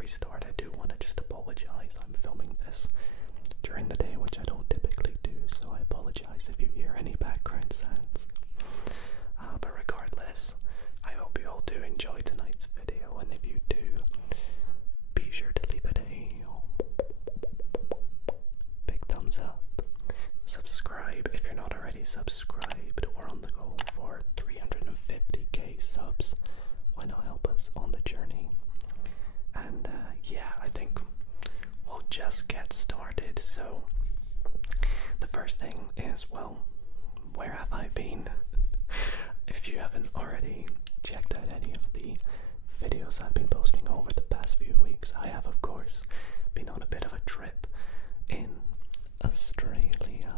we start, I do want to just apologize. I'm filming this during the day, which I don't typically do, so I apologize if you hear any background sounds. But regardless, I hope you all do enjoy tonight's video, and if you do, be sure to leave it a big thumbs up. Subscribe if you're not already subscribed. We're on the goal for 350k subs. Why not help us on the journey? And yeah, I think we'll just get started. So the first thing is, well, where have I been? If you haven't already checked out any of the videos I've been posting over the past few weeks, I have, of course, been on a bit of a trip in Australia.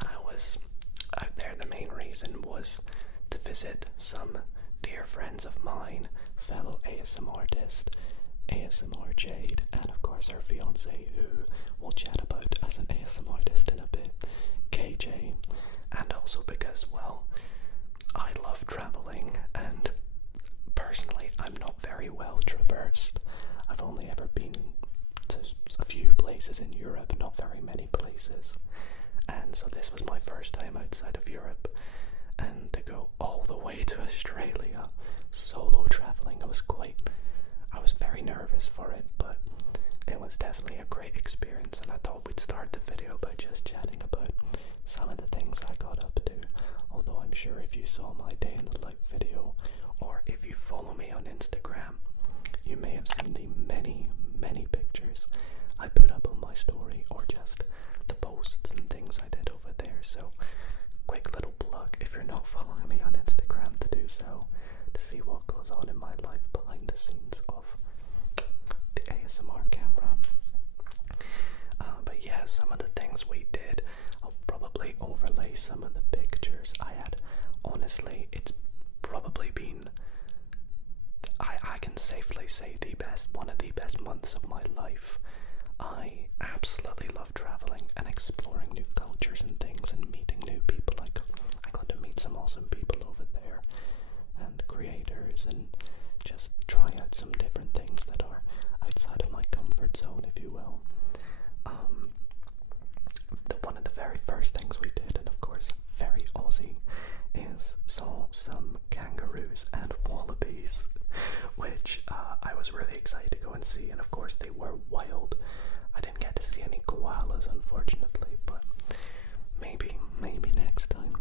I was out there. The main reason was to visit some dear friends of mine, fellow ASMR artist, ASMR Jade, and of course her fiance, who we'll chat about as an ASMR artist in a bit, KJ, and also because, well, I love traveling, and personally I'm not very well traversed. I've only ever been to a few places in Europe, not very many places, and so this was my first time outside of Europe, and to go all the way to Australia solo traveling, I was very nervous for it, but it was definitely a great experience, and I thought we'd start the video by just chatting about some of the things I got up to. Although I'm sure if you saw my day in the life video, or if you follow me on Instagram, you may have seen the many pictures I put up on my story, or just the posts and things I did over there. So quick little plug, if you're not following me on Instagram, to do so, to see what goes on in my life behind the scenes of the ASMR camera. But yeah, some of the things we did, I'll probably overlay some of the pictures. Honestly, it's probably been, I can safely say, one of the best months of my life. I absolutely love traveling and exploring new cultures and things and meeting new people. I got to meet some awesome people over there, and creators, and just try out some different things that are outside of my comfort zone, if you will. One of the very first things we did, and of course very Aussie, is saw some kangaroos and wallabies, which I was really excited to go and see, and of course they were wild. I didn't get to see any koalas, unfortunately, but maybe next time.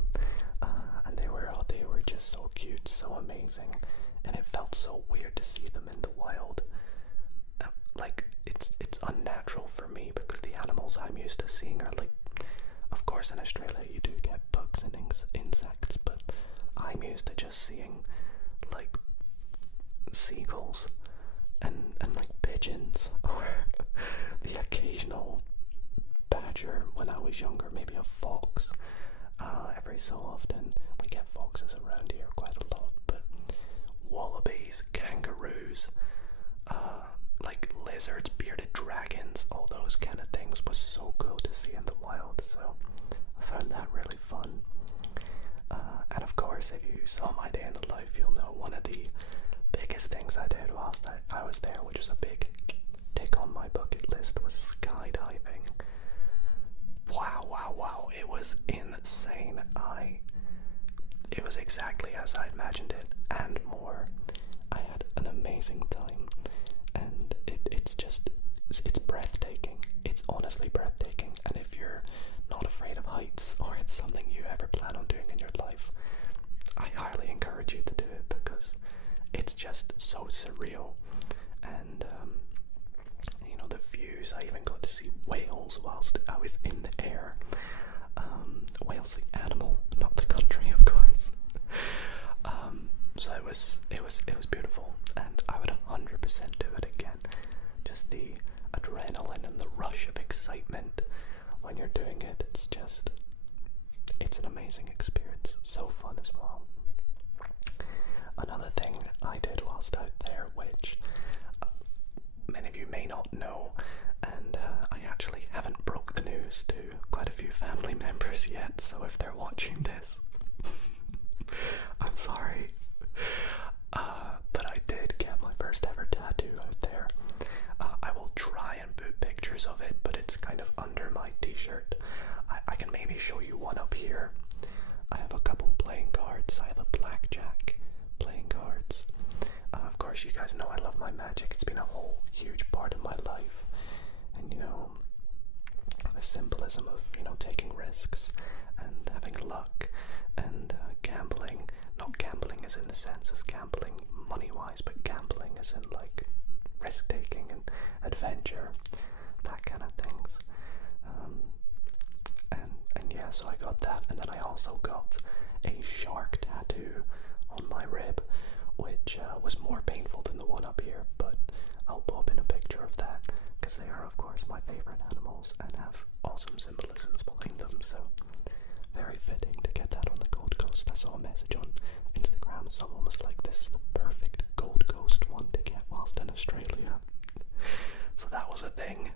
And they were just so cute, so amazing, and it felt so weird to see them in the wild. Like, it's unnatural for me, because the animals I'm used to seeing are, like, of course in Australia you do get bugs and insects, but I'm used to just seeing like seagulls and like pigeons, or the occasional badger when I was younger, maybe a fox. Every so often we get foxes around here quite a lot, but wallabies, kangaroos, like lizards, bearded dragons, all those kind of things was so cool to see in the wild, so I found that really fun. And of course, if you saw my day in the life, you'll know one of the biggest things I did whilst I was there, which was a big tick on my bucket list, was skydiving. Wow, it was insane. It was exactly as I imagined it, and more. I had an amazing time, and it's breathtaking. It's honestly breathtaking, and if you're not afraid of heights, or it's something you ever plan on doing in your life, I highly encourage you to do it, because it's just so surreal. And the views, I even got to see whales whilst I was in the air. Whales, the animal, not the country, of course. So it was beautiful, and I would 100% do it again. Just the adrenaline and the rush of excitement when you're doing it, it's an amazing experience, so fun as well. Another thing I did whilst out there, which many of you may not know, and I actually haven't broke the news to quite a few family members yet, so if they're watching this, I'm sorry. But I did get my first ever tattoo out there. I will try and put pictures of it, but it's kind of under my t-shirt. I can maybe show you one up here. I have a couple playing cards. I have a blackjack playing cards. Of course, you guys know I love my Magic. It's been a whole huge part of my life. And, you know, the symbolism of, you know, taking risks and having luck and gambling. Not gambling as in the sense as gambling money-wise, but gambling as in, like, risk-taking and adventure, that kind of things. And yeah, so I got that, and then I also got a shark tattoo on my rib, which was more painful than the one up here, but I'll pop in a picture of that, because they are, of course, my favorite animals and have awesome symbolisms behind them, so very fitting to get that on the Gold Coast. I saw a message on Instagram, someone was like, this is the perfect Gold Coast one to get whilst in Australia. So that was a thing.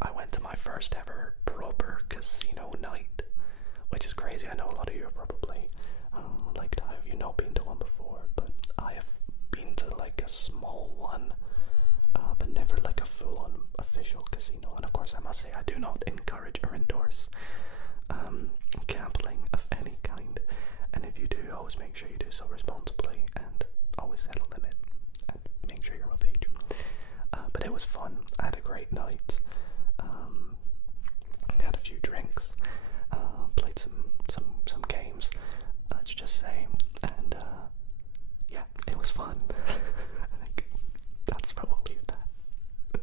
I went to my first ever proper casino night, which is crazy. I know a lot of you have probably have you not been to one before, but I have been to like a small one, but never like a full-on official casino. And of course, I must say I do not encourage or endorse gambling of any kind. And if you do, always make sure you do so responsibly, and always set a limit and make sure you're of age. But it was fun. I had a great night. Had a few drinks. Played some games. Let's just say, and yeah, it was fun. I think that's where we'll leave that.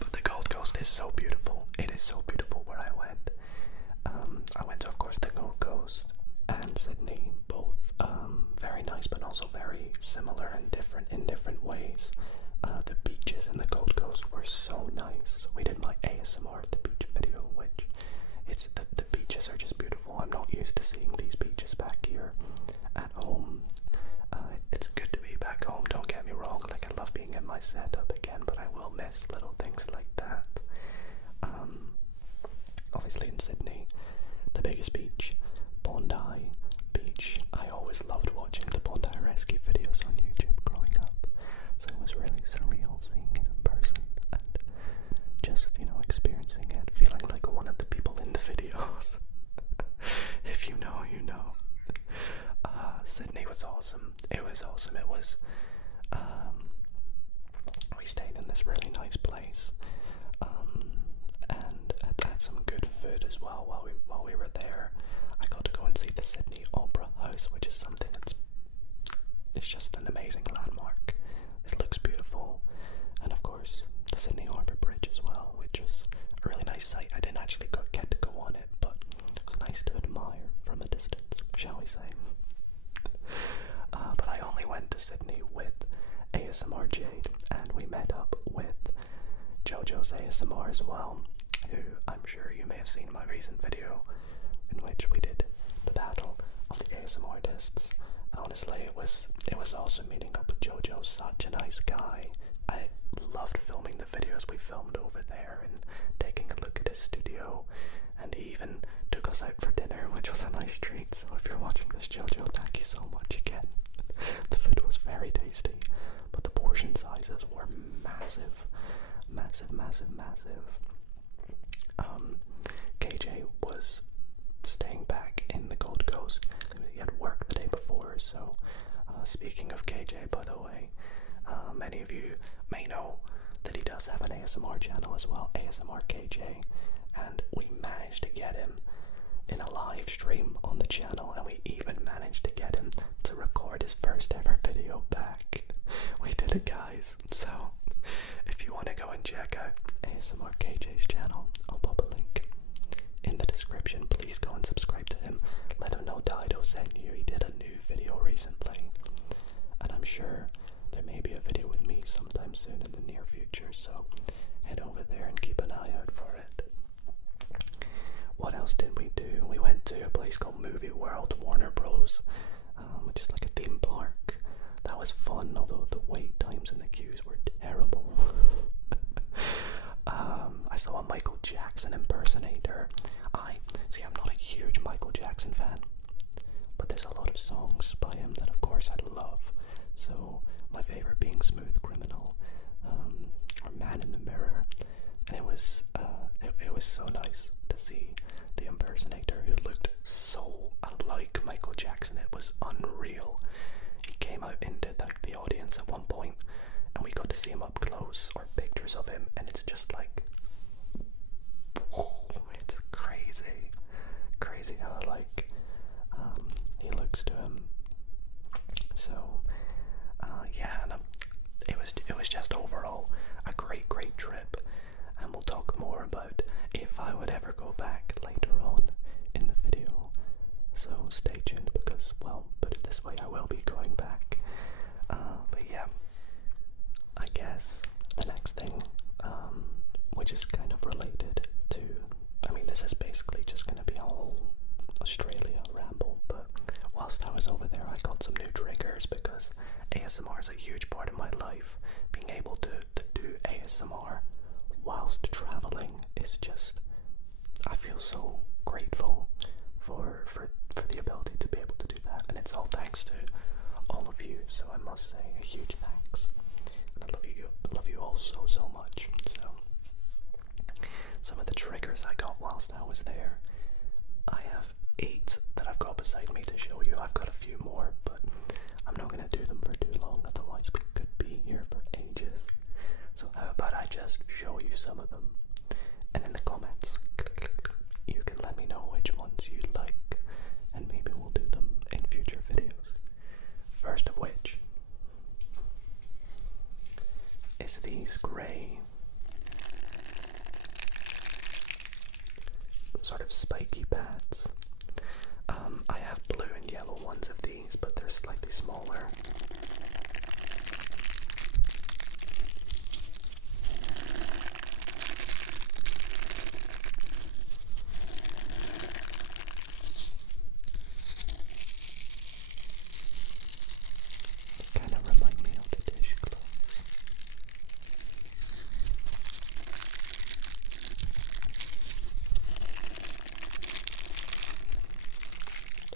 But the Gold Coast is so beautiful. It is so beautiful where I went. I went to, of course, the Gold Coast and Sydney, both very nice, but also very similar and different in different ways. The beaches in the Gold Coast were so nice. We did my ASMR at the beach video, which it's the beaches are just beautiful. I'm not used to seeing these beaches back here at home. It's good to be back home, don't get me wrong. Like, I love being in my setup again, but I will miss little things like that. Obviously in Sydney, the biggest beach, Bondi Beach. I always loved watching the Bondi Rescue videos on YouTube growing up. So it was really surreal seeing it in person and just, you know, experiencing it, feeling like one of the people in the videos. If you know, you know. Sydney was awesome. It was awesome. It was, we stayed in this really nice place, and had some good food as well while we were there. I got to go and see the Sydney Opera House, which is something it's just an amazing landmark. It looks beautiful, and of course the Sydney Harbour Bridge as well, which was a really nice sight. I didn't actually get to go on it, but it was nice to admire from a distance, shall we say. But I only went to Sydney with ASMR Jade, and we met up with JoJo's ASMR as well, who I'm sure you may have seen in my recent video in which we did the battle of the ASMR artists. Honestly, it was awesome meeting up with JoJo. Such a nice guy. I loved filming the videos we filmed over there and taking a look at his studio, and he even took us out for dinner, which was a nice treat. So if you're watching this, JoJo, thank you so much again. The food was very tasty, but the portion sizes were massive. Massive, massive, massive. KJ was staying back in the Gold Coast. He had work the day before, so speaking of KJ, by the way, many of you may know that he does have an ASMR channel as well, ASMR KJ, and we managed to get him in a live stream on the channel, and we even managed to get him to record his first ever video back. We did it, guys. So if you want to go and check out ASMR KJ's channel, I'll pop a link in the description. Please go and subscribe to him. Let him know Dido sent you. He did a new video recently, and I'm sure there may be a video with me sometime soon in the near future, so head over there and keep an eye out for it. What else did we do? We went to a place called Movie World, Warner Bros, which is like a theme park. That was fun, although the wait times and the queues were terrible. I saw a Michael Jackson impersonator. I'm not a huge Michael Jackson fan, but there's a lot of songs by him that of course I love. So my favorite being Smooth Criminal, or Man in the Mirror, and it was so nice to see the impersonator who looked so like Michael Jackson. It was unreal. He came out into the audience at one point, and we got to see him up close, or pictures of him, and it's just like, it's crazy how he looks to him. So and it was just overall a great trip, and we'll talk more about if I would ever go back later on in the video. So stay tuned, because, well, put it this way, I will be going back. But yeah, I guess the next thing, which is kind of related to, this is basically just going to be a whole Australia ramble, but whilst I was over there I got some new triggers, because ASMR is a huge part of my life. Being able to do ASMR whilst traveling is just, I feel so grateful for the ability to be able to do that, and it's all thanks to all of you, so I must say a huge thanks. And I love you all so much. So some of the triggers I got whilst I was there, I have 8 that I've got beside me to show you. I've got a few more, but I'm not going to do them for too long, otherwise we could be here for ages. So how about I just show you some of them, and in the comments you can let me know which ones you like, and maybe we'll do them in future videos. First of which is these grey, sort of spiky pads. I have blue and yellow ones of these, but they're slightly smaller. They kind of remind me of the dishcloths.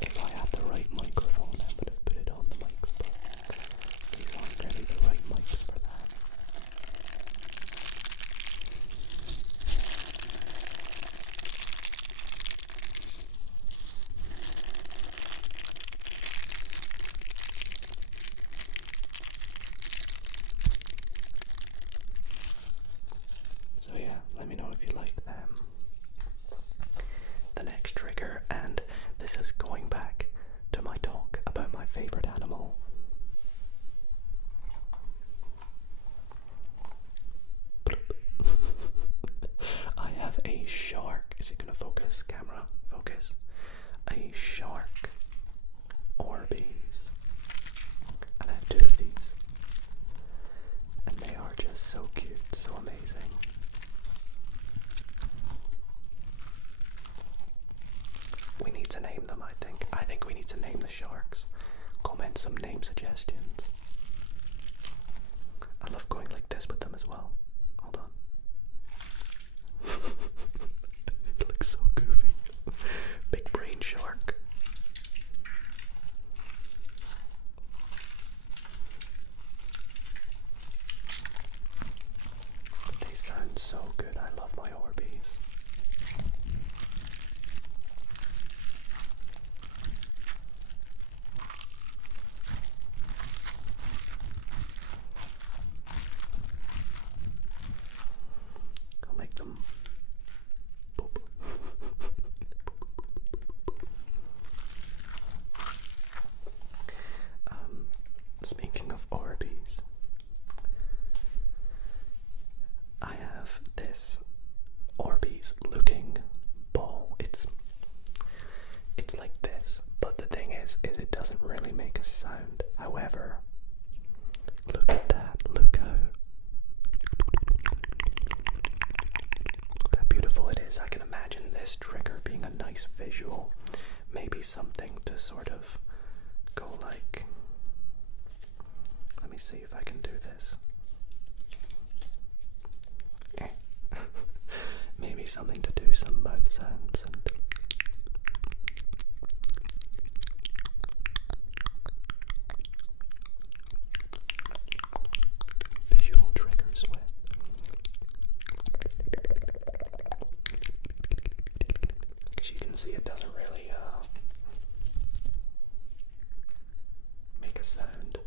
If I had the right microphone, I would have put it on the microphone. These aren't really the right mics for that. So yeah, let me know if you like them. The next trigger, and this is going back to my talk about my favorite animal. I have a shark. Is it gonna focus? Camera, focus. A shark Orbeez. And I have 2 of these. And they are just so cute, so amazing. We need to name them, I think. I think we need to name the sharks. Comment some name suggestions. I love going like this with them as well. Hold on. It looks so goofy. Big brain shark. They sound so good. I love my Orbeez. I'll make them boop. Speaking of Orbeez, I have this Orbeez looking ball. It's like this, but the thing is it doesn't really make a sound. However, look at that. Look how beautiful it is. I can imagine this trigger being a nice visual. Maybe something to sort of go like, let me see if I can do this. something to do some mouth sounds and visual triggers with. Because you can see it doesn't really make a sound,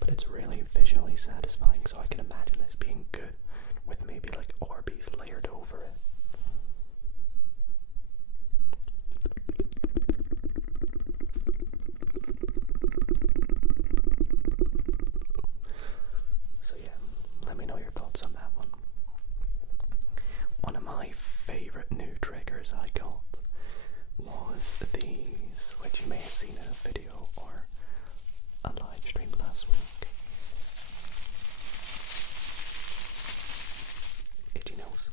but it's really visually satisfying, so I can imagine this being good with maybe like Orbeez layered over it. So yeah, let me know your thoughts on that one. One of my favorite new triggers I got was these, which you may have seen in a video or a live stream last week. Itchy nose.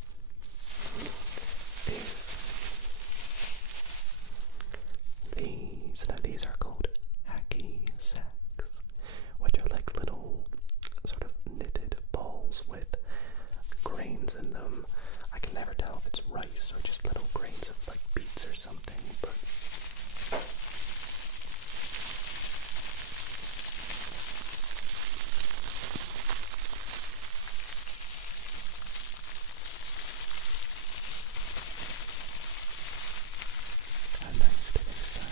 Now these are called hacky sacks, which are like little sort of knitted balls with grains in them. I can never tell if it's rice or just little grains of like beets or something, but how nice do they sound?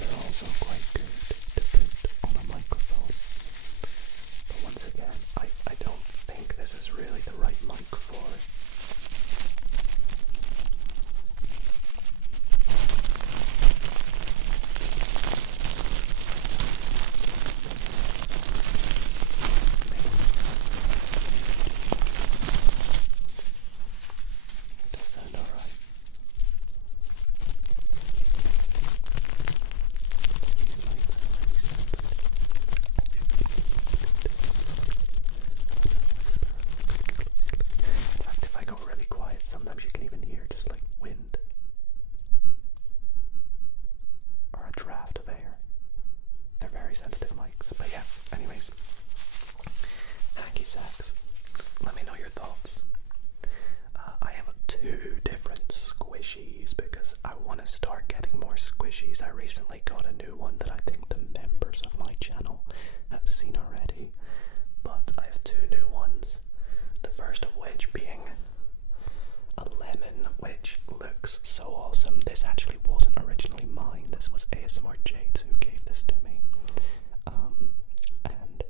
They're also quite good to put on a microphone. But once again, I don't think this is really the right mic for it. It does sound alright. In fact, if I go really quiet, sometimes you can even hear just like wind or a draft of air. They're very sensitive mics, but yeah, anyways. Hacky sacks. Let me know your thoughts. I have 2 different squishies because I want to start getting more squishies. I recently got a new one that I think the members of my channel have seen already, but I have 2 new ones. The first of which being a lemon, which looks so awesome. This actually wasn't originally mine. This was ASMR Jade who gave this to me. And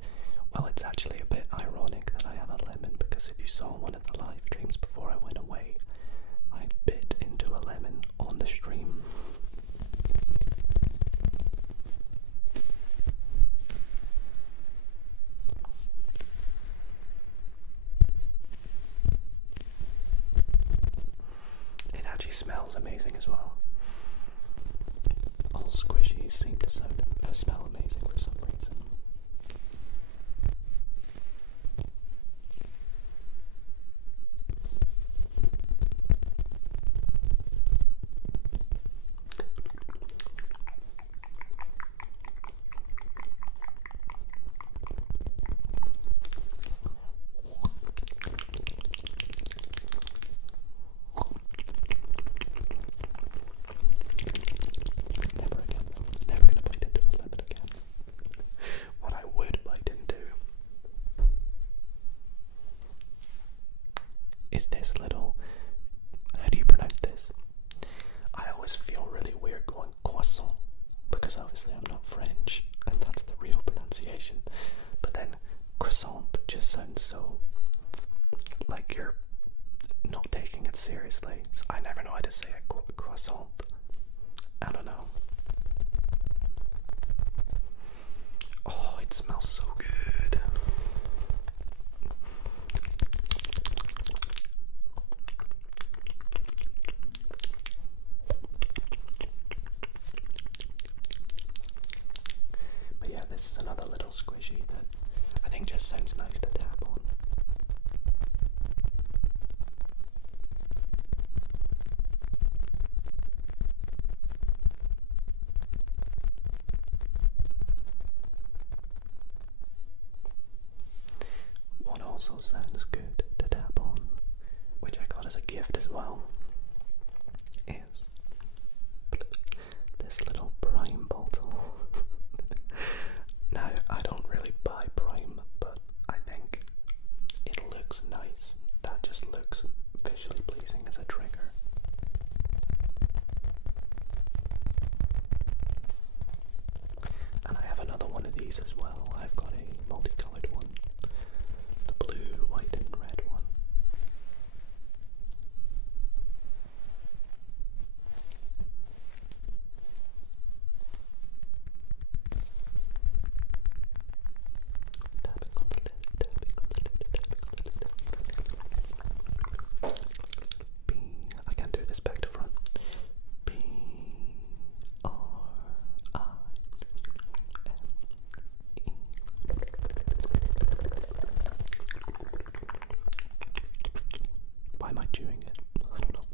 well, it's actually a bit ironic that I have a lemon because if you saw one of the live streams before I went away, I bit into a lemon on the stream. It actually smells amazing as well. All squishies seem to smell amazing for some reason. Never again. Never gonna bite into a lemon again. What I would bite into is this little, how do you pronounce this? I always feel really weird going croissant because obviously I'm not French and that's the real pronunciation, but then croissant just sounds so like you're not taking it seriously. So I never know how to say it. Croissant. I don't know. Oh, it smells so good. also sounds good to tap on, which I got as a gift as well, is this little Prime bottle. Now, I don't really buy Prime, but I think it looks nice. That just looks visually pleasing as a trigger. And I have another one of these as well. I've got a multicolored one. The blue, white and red one. Tapping on the lid, tapping on the lid, tapping on the lid. B. I can't do this back to front. Why am I chewing it? I don't know.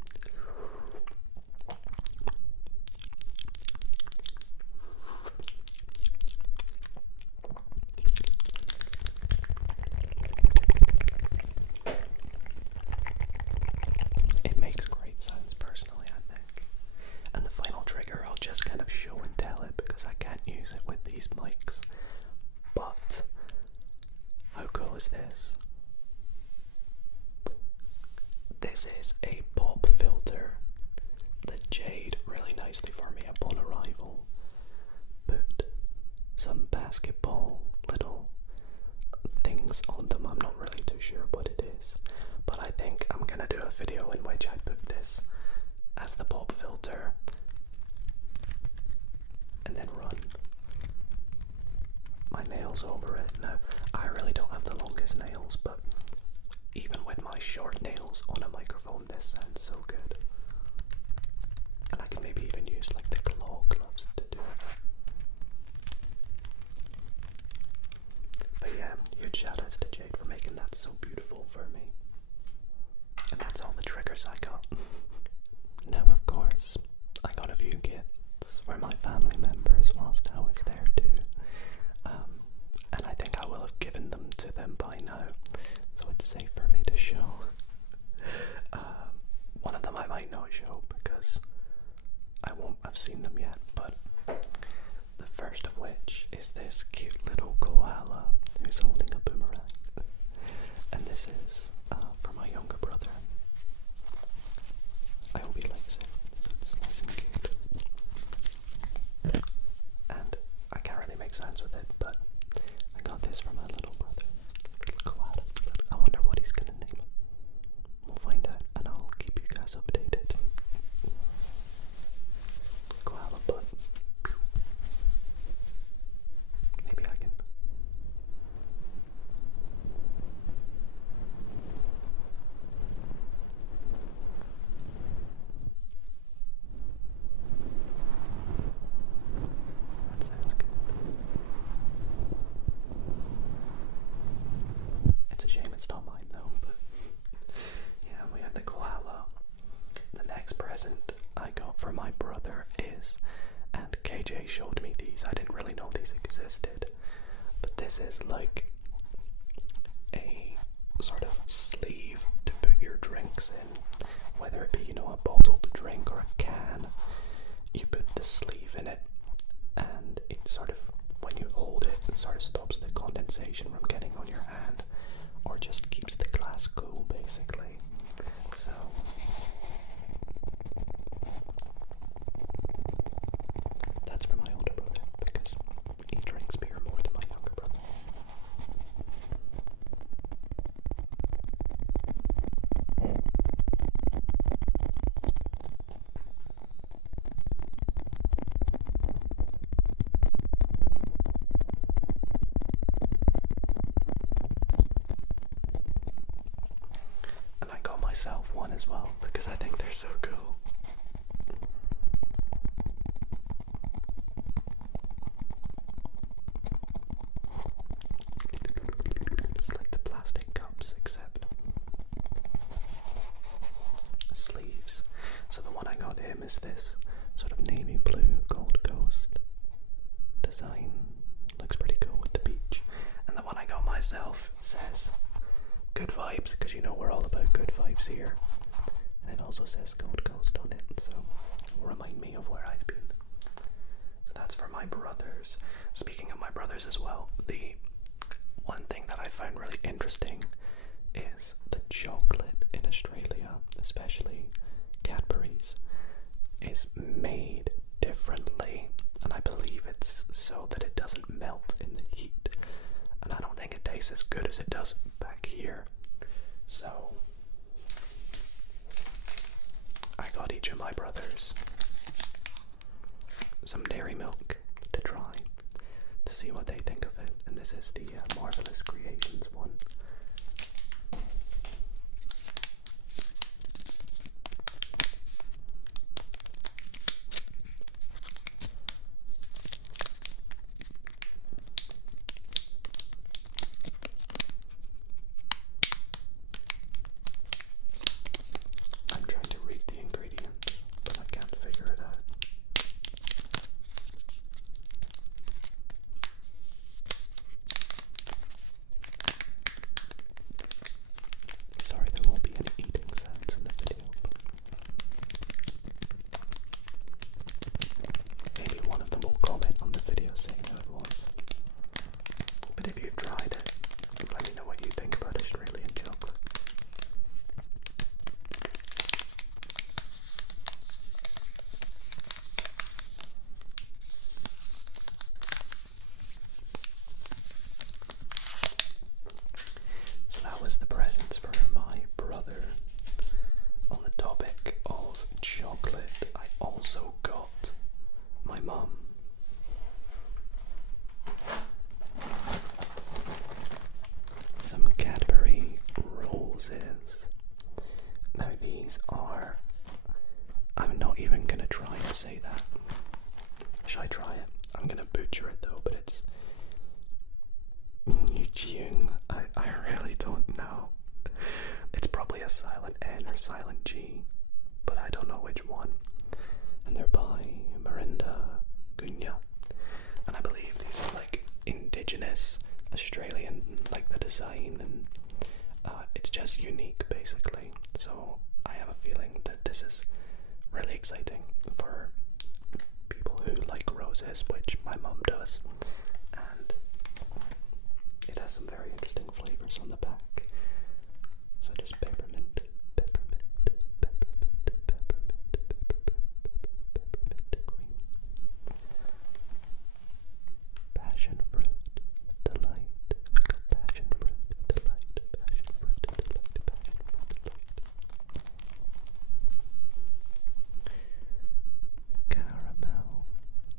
It makes great sounds personally, I think. And the final trigger, I'll just kind of show and tell it because I can't use it with these mics. But how cool is this? This is a pop filter that Jade really nicely for me upon arrival put some basketball little things on them. I'm not really too sure what it is, but I think I'm gonna do a video in which I put this as the pop filter and then run my nails over it. Now, I really don't have the longest nails, but even with my short nails on a microphone, this sounds so good. And I can maybe even use like the claw gloves to do it. But yeah, huge shout outs to Jade for making that so beautiful for me. And that's all the triggers I got. Now, of course, I got a few gifts for my family members whilst I was there too. And I think I will have given them to them by now, so it's safe for me to show. One of them I might not show because I won't have seen them yet, but the first of which is this cute little koala who's holding a boomerang. And this is for my younger brother. I hope he likes it, so it's nice and cute. And I can't really make sounds with it, but I got this for my little brother. Little koala. I wonder what he's gonna name him. We'll find out, and I'll keep you guys updated. Koala butt. Maybe I can. That sounds good. It's a shame it's not mine though, but yeah, we have the koala. The next present I got for my brother is, and KJ showed me these, I didn't really know these existed, but this is like a sort of sleeve to put your drinks in, whether it be, you know, a bottled drink or a can. You put the sleeve in it, and it sort of, when you hold it, it sort of stops the condensation from getting on your hand, or just keeps the glass cool, basically. So that's for my older brother, because he drinks beer more than my younger brother. And I got myself one as well, because I think they're so cool. It's like the plastic cups, except sleeves. So the one I got him is this sort of navy blue Gold Coast design. Looks pretty cool with the beach. And the one I got myself says vibes, because you know we're all about good vibes here. And it also says Gold Coast on it, so it'll remind me of where I've been. So that's for my brothers. Speaking of my brothers as well, the one thing that I find really interesting is the chocolate in Australia, especially Cadbury's, is made differently, and I believe it's so that it doesn't melt in the heat, and I don't think it tastes as good as it does back here. So I got each of my brothers some dairy milk to try, to see what they think of it, and this is the Marvelous Creations one. I'm trying to read the ingredients, but I can't figure it out. Sorry, there won't be any eating sounds in the video, but maybe one of them will comment on the video saying how it was. But if you've tried it, let me know what you think about Australian chocolate. So that was the presents for my brother. On the topic of chocolate, I also got my mum some Cadbury roses. Now these are, I'm not even gonna try to say that. Should I try it? I'm gonna butcher it though, but it's I really don't know. It's probably a silent N or silent G, but I don't know which one. And they're by Miranda Gunya. And I believe these are like indigenous Australian, like the design, and it's just unique basically. So I have a feeling that this is really exciting for people who like roses, which my mum does. And it has some very interesting flavors on the back. So just peppermint, peppermint, peppermint, peppermint, peppermint cream, passion fruit, delight, passion fruit, delight, passion fruit, delight, passion fruit, delight, caramel,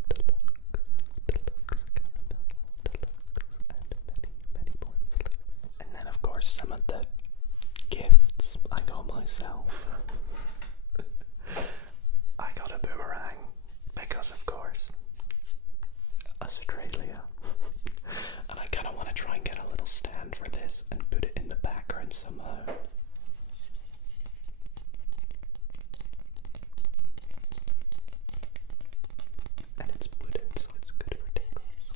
deluxe, deluxe caramel, deluxe, and many more flavors. And then of course some of the gifts I got myself. I got a boomerang because of course Australia. And I kind of want to try and get a little stand for this and put it in the background somehow. And it's wooden, so it's good for tingles.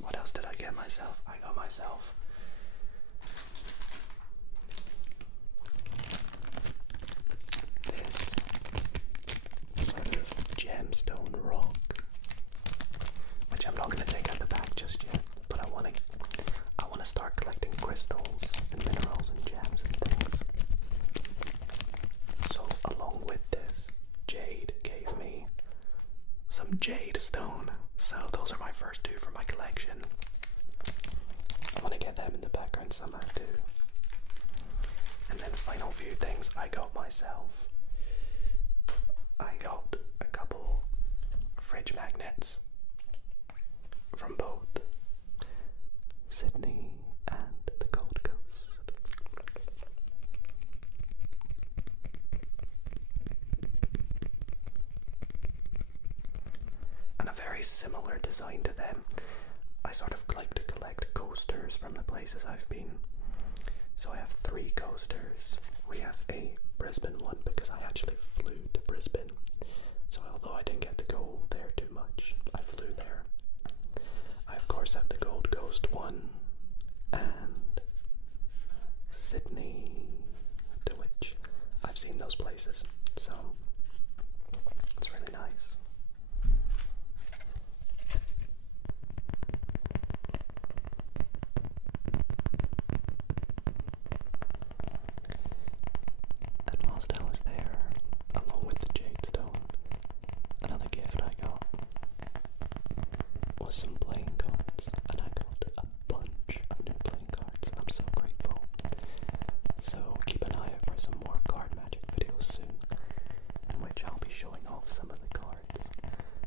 What else did I get myself? I got myself this sort of gemstone rock, which I'm not going to take out the bag just yet, but I want to start collecting crystals and minerals and gems and things. So along with this, Jade gave me some jade stone. So those are my first two for my collection. I want to get them in the background somehow too. And then final few things I got myself. I got a couple fridge magnets from both Sydney and the Gold Coast. And a very similar design to them. I sort of like to collect coasters from the places I've been. So I have 3 coasters. We have a Brisbane one because I actually flew to Brisbane. So although I didn't get to go there too much, I flew there. I of course have the Gold Coast one and Sydney, to which I've seen those places, so it's really nice. And whilst I was there, along with the Jadestone, another gift I got was some playing cards, and I got a bunch of new playing cards, and I'm so grateful. So keep an eye out for some more card magic videos soon, in which I'll be showing off some of the cards,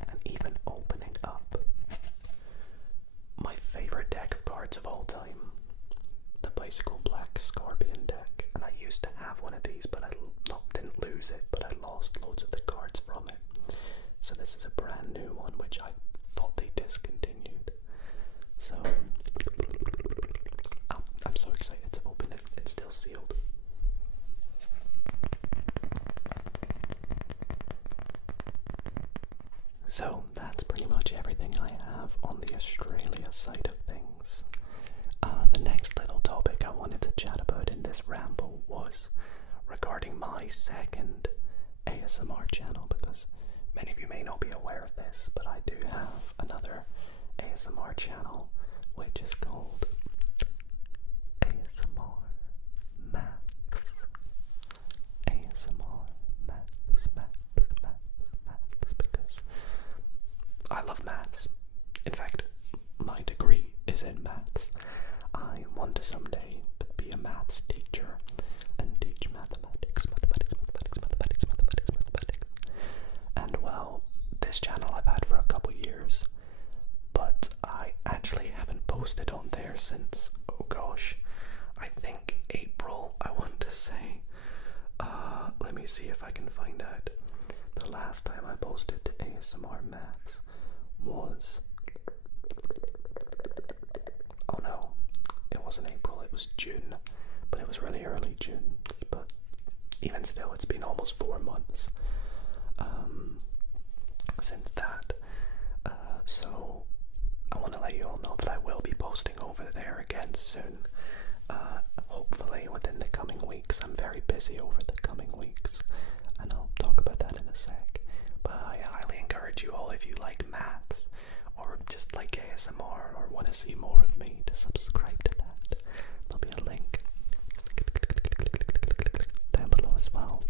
and even opening up my favourite deck of cards of all time, the Bicycle Black Scorpion deck. And I used to have one of these, but I didn't lose it, but I lost loads of the cards from it. So this is a brand new one, which I thought they discontinued. So I'm so excited to open it. It's still sealed. So that's pretty much everything I have on the Australia side of things. The next little topic I wanted to chat about in this ramble was regarding my second ASMR channel, because many of you may not be aware of this, but I do have another ASMR channel which is called ASMR Maths. ASMR Maths, because I love maths. In fact, my degree is in maths. I want to someday be a maths teacher and teach mathematics. And well, this channel I've had for a couple years, but I actually haven't posted on there since, oh gosh, I think April, I want to say. Let me see if I can find out. The last time I posted to ASMR Maths was, oh no, it wasn't April, it was June, but it was really early June. But even still, it's been almost 4 months since that. So I want to let you all know that I will be posting over there again soon. Hopefully within the coming weeks. I'm very busy over the coming weeks, and I'll talk about that in a sec. But I highly encourage you all, if you like maths or just like ASMR or want to see more of me, to subscribe to that. There'll be a link down below as well.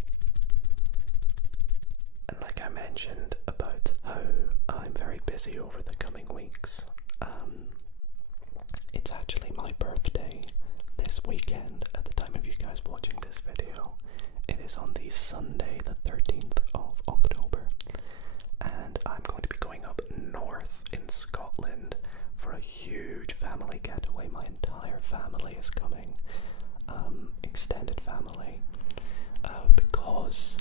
And like I mentioned about how I'm very busy over the coming weeks, it's actually my birthday this weekend at the time of you guys watching this video. It is on the Sunday the 13th of October, and I'm going to be going up north in Scotland for a huge family getaway. My entire family is coming, extended family, because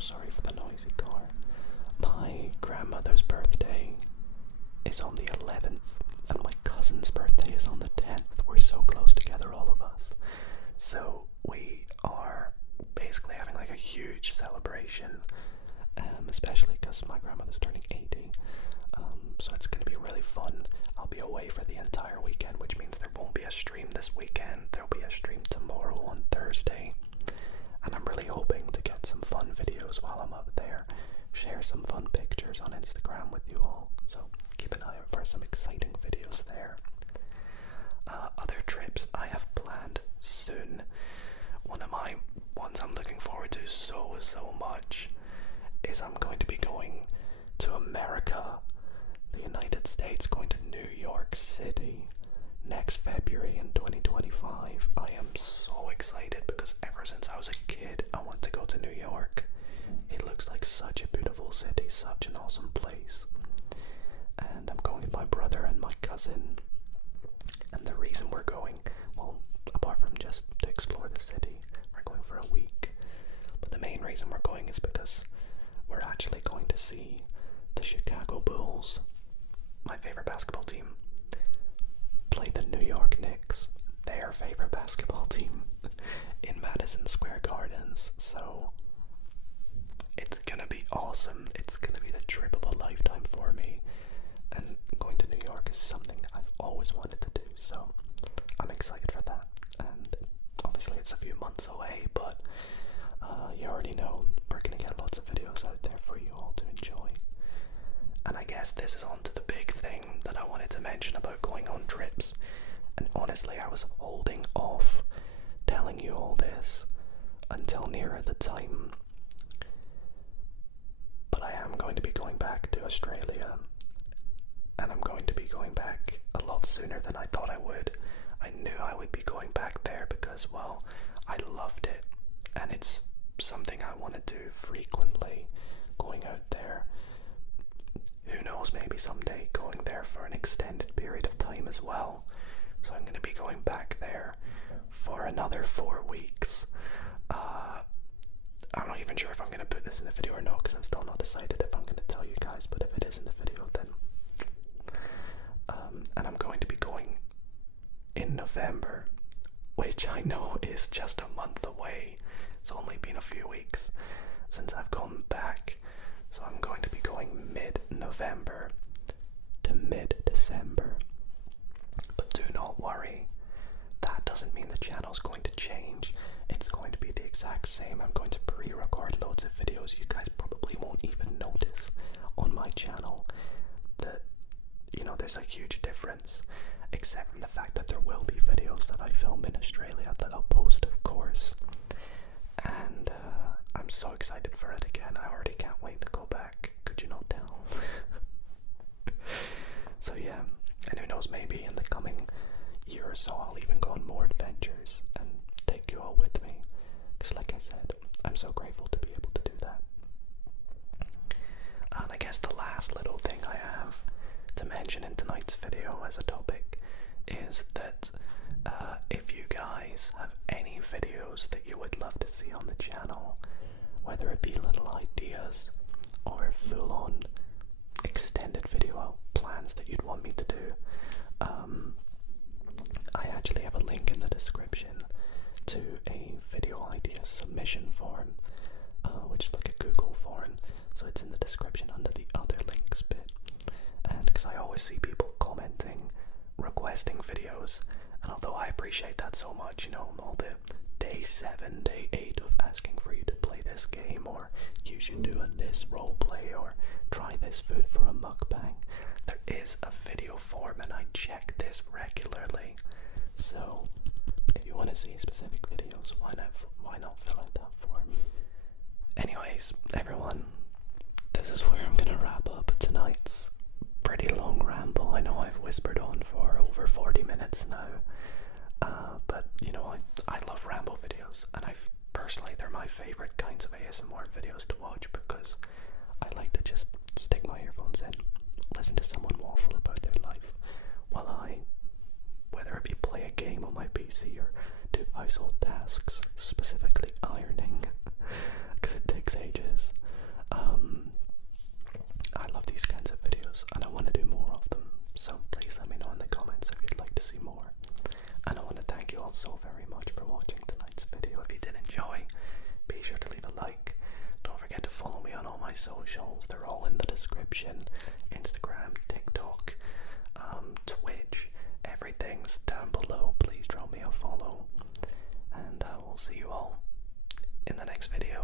sorry for the noisy car, my grandmother's birthday is on the 11th, and my cousin's birthday is on the 10th. We're so close together, all of us. So we are basically having like a huge celebration, especially because my grandmother's turning 80. So it's going to be really fun. I'll be away for the entire weekend, which means there won't be a stream this weekend. There'll be a stream tomorrow on Thursday. And I'm really hoping to get some fun videos while I'm up there. Share some fun pictures on Instagram with you all. So keep an eye out for some exciting videos there. Other trips I have planned soon. One of my ones I'm looking forward to so much is I'm going to be going to America, the United States, going to New York City next February in 2025. I am so excited because ever since I was a kid I want to go to New York. It looks like such a beautiful city, such an awesome place. And I'm going with my brother and my cousin. And the reason we're going, well, apart from just to explore the city, we're going for a week. But the main reason we're going is because we're actually going to see the Chicago Bulls, my favorite basketball team, play the New York Knicks, their favorite basketball team, in Madison Square awesome. It's gonna be the trip of a lifetime for me, and going to New York is something I've always wanted to do, so I'm excited for that. And obviously it's a few months away, but you already know we're gonna get lots of videos out there for you all to enjoy. And I guess this is on to the big thing that I wanted to mention about going on trips. And honestly, I was holding off telling you all this until nearer the time. But I am going to be going back to Australia, and I'm going to be going back a lot sooner than I thought I would. I knew I would be going back there because, well, I loved it, and it's something I want to do frequently, going out there. Who knows, maybe someday going there for an extended period of time as well. So I'm going to be going back there for another 4 weeks. I'm not even sure if I'm going to put this in the video or not, because I'm still not decided if I'm going to tell you guys, but if it is in the video, then and I'm going to be going in November, which I know is just a month away. It's only been a few weeks since I've gone back, so I'm going to be going mid-November to mid-December. But do not worry, that doesn't mean the channel's going to change. It's going to be the exact same. I'm going to pre-record loads of videos you guys probably won't even notice on my channel. That, you know, there's a huge difference, except from the fact that there will be videos that I film in Australia that I'll post, of course. And I'm so excited for it again. I already can't wait to go back. Could you not tell? So yeah, and who knows, maybe in the coming year or so I'll even go on more adventures and take you all with me, because like I said, I'm so grateful to be able to do that. And I guess the last little thing I have to mention in tonight's video as a topic is that if you guys have any videos that you would love to see on the channel, whether it be little ideas or full-on extended video plans that you'd want me to do, I actually have a link in the description to a video idea submission form, which is like a Google form, so it's in the description under the other links bit. And because I always see people commenting, requesting videos, and although I appreciate that so much, you know, all the day 7, day 8 of asking for you to play this game, or you should do this role play, or try this food for a mukbang, there is a video form and I check this regularly. So if you want to see specific videos, why not fill out that form? Anyways, everyone, this is where I'm gonna wrap up tonight's pretty long ramble. I know I've whispered on for over 40 minutes now, but you know, I love ramble videos, and personally they're my favorite kinds of ASMR videos to watch, because I like to just stick my earphones in, listen to someone waffle about their life while I, whether it be play a game on my PC or do household tasks, specifically ironing, because it takes ages. I love these kinds of videos and I want to do more of them, so please let me know in the comments if you'd like to see more. And I want to thank you all so very much for watching tonight's video. If you did enjoy, be sure to leave a like. Don't forget to follow me on all my socials. They're all in the description. Instagram, TikTok, Twitch, everything's down below. Please drop me a follow. And I will see you all in the next video.